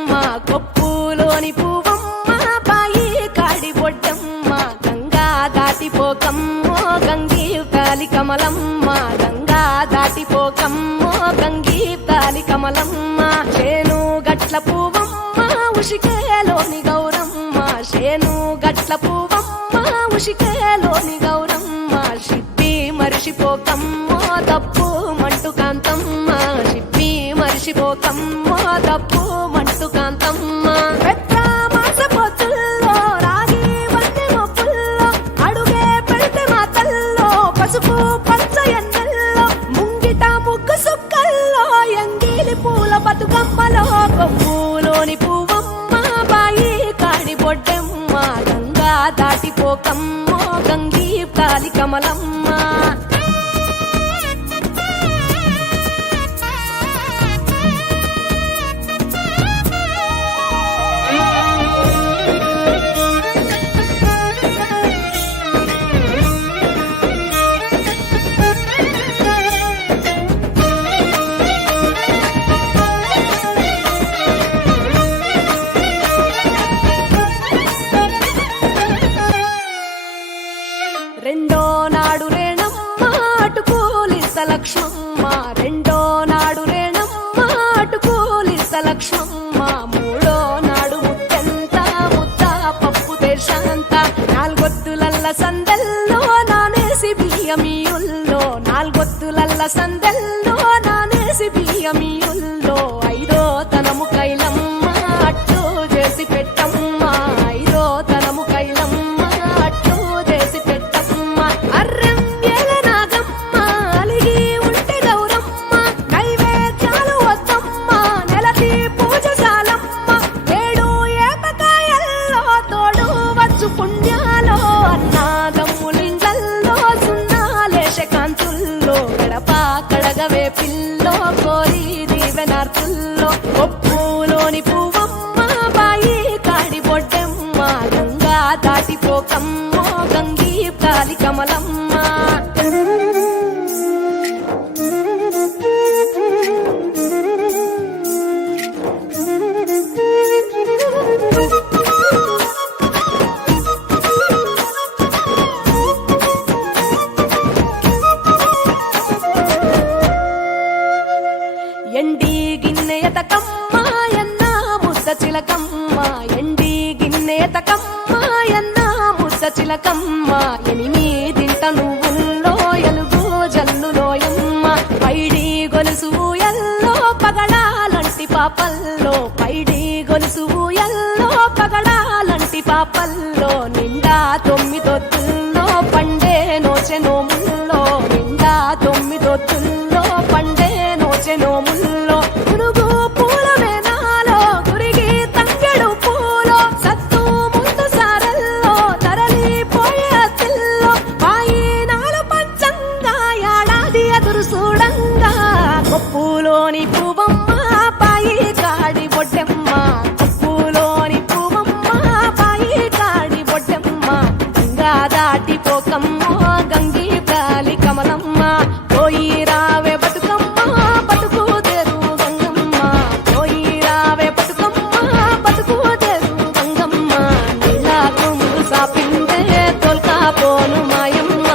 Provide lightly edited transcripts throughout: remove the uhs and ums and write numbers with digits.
బొడ్డెమ్మ కొప్పులోని పువ్వమ్మ బాయి కాడి బొడ్డెమ్మ గంగా దాటిపోకమ్మో గంగీ కాలి కమలమ్మ గంగా దాటిపోకమ్మో గంగీ కాలి కమలమ్మ చేను గట్ల పువ్వమ్మ ఉషికేలోని గౌరమ్మ చేను గట్ల పువ్వమ్మ ఉషికేలోని గౌరమ్మ షిప్పి మరిషిపోకమ్మో తప్పు మంటు కాంతమ్మ షిప్పి మరిషిపోకమ్మో తప్పు మంటు కాంతమ్మ పెద్ద మాసపోతుల్లో రాగి వంటి మొప్పుల్లో అడుగే పెడితే మాతల్లో పసుపు పచ్చ ఎన్నెల్లో ముంగిట ముగ్గు సుక్కల్లో ఎంగిలి పూల బతుకమ్మలో కొమ్ములోని పువ్వమ్మ బాయి కాడి బొడ్డెమ్మ గంగా దాటిపోకమ్మో గంగీ కాలి కమలమ్మ రెండో నాడు రేణమ్మ అటుకూలిస్త లక్ష్మమ్మ రెండో నాడు రేణమ్మ అటుకూలిస్త లక్ష్మమ్మ మూడో నాడు ముట్టెంత ముద్ద పప్పు దేశంత నాలుగొత్తులల్ల సందెల్లో నానేసి బియ్యమియుల్లో నాలుగొత్తులల్ల సందెల్లో నానేసి బియ్యమియుల్లో ఐదో తనము కైలమ్మ అట్టు చేసి పెట్టమ్మ ఐదో తనము కైలమ్మ అట్టు చేసి పెట్టమ్మ అర్రం ఏల నాగమ్మ అలిగి ఉంటే గౌరమ్మ నైవేద్యాలు వద్దమ్మ నెలకి పూజశాలమ్మ ఏడు ఏపకాయల్లో తోడు వచ్చు పుణ్యాలో అన్నాదమ్ములింగల్లో సున్నాలేశ కాంతుల్లో గడప కడగవే పిల్లో కోరి దీవెనార్తుల్లో ఒప్పులోని పువ్వమ్మ బాయి కాడి బొడ్డెమ్మ గంగా దాటిపోకమ్మో గంగీ కాలి కమలమ్మ ఎండి గిన్నెయతకమ్మ ఎన్న ముద్ద చిలకమ్మ ఎండి గిన్నెయతకమ్మ ఎన్న ముద్ద చిలకమ్మ ఎనిమిదింట నువ్వుల్లో ఎలుగు జల్లులోయమ్మ పైడి గొలుసు ఎల్లో పగడాలంటి పాపల్లో పైడి గొలుసు ఎల్లో పగడాలంటి పాపల్లో నిండా తొమ్మిదొత్తుల్లో పండే నోచె నోముల్లో నిండా తొమ్మిదొత్తుల్లో పండే నోచె నోముల్లో పునుగు పూల వేనాలో గురిగి తంగెడు పూలో సత్తు ముందు సారల్లో తరలిపోయే అతిల్లో వాయినాలు పంచంగా ఏడాది ఎదురు చూడంగా కొప్పులోని పువ్వమ్మ బాయి కాడి బొడ్డెమ్మ కొప్పులోని పువ్వమ్మ బాయి కాడి బొడ్డెమ్మ గంగా దాటిపోకమ్మో గంగీ కాలి కమలమ్మ పోయి రావే బతుకమ్మ బతుకు తెరు గంగమ్మ పోయి రావే బతుకమ్మ బతుకు తెరు గంగమ్మ నీలా కొంగు సాపిందే తోల్కా పోను మాయమ్మ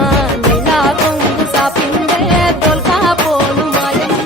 నీలా కొంగు సాపిందే తోల్కా పోను మాయమ్మ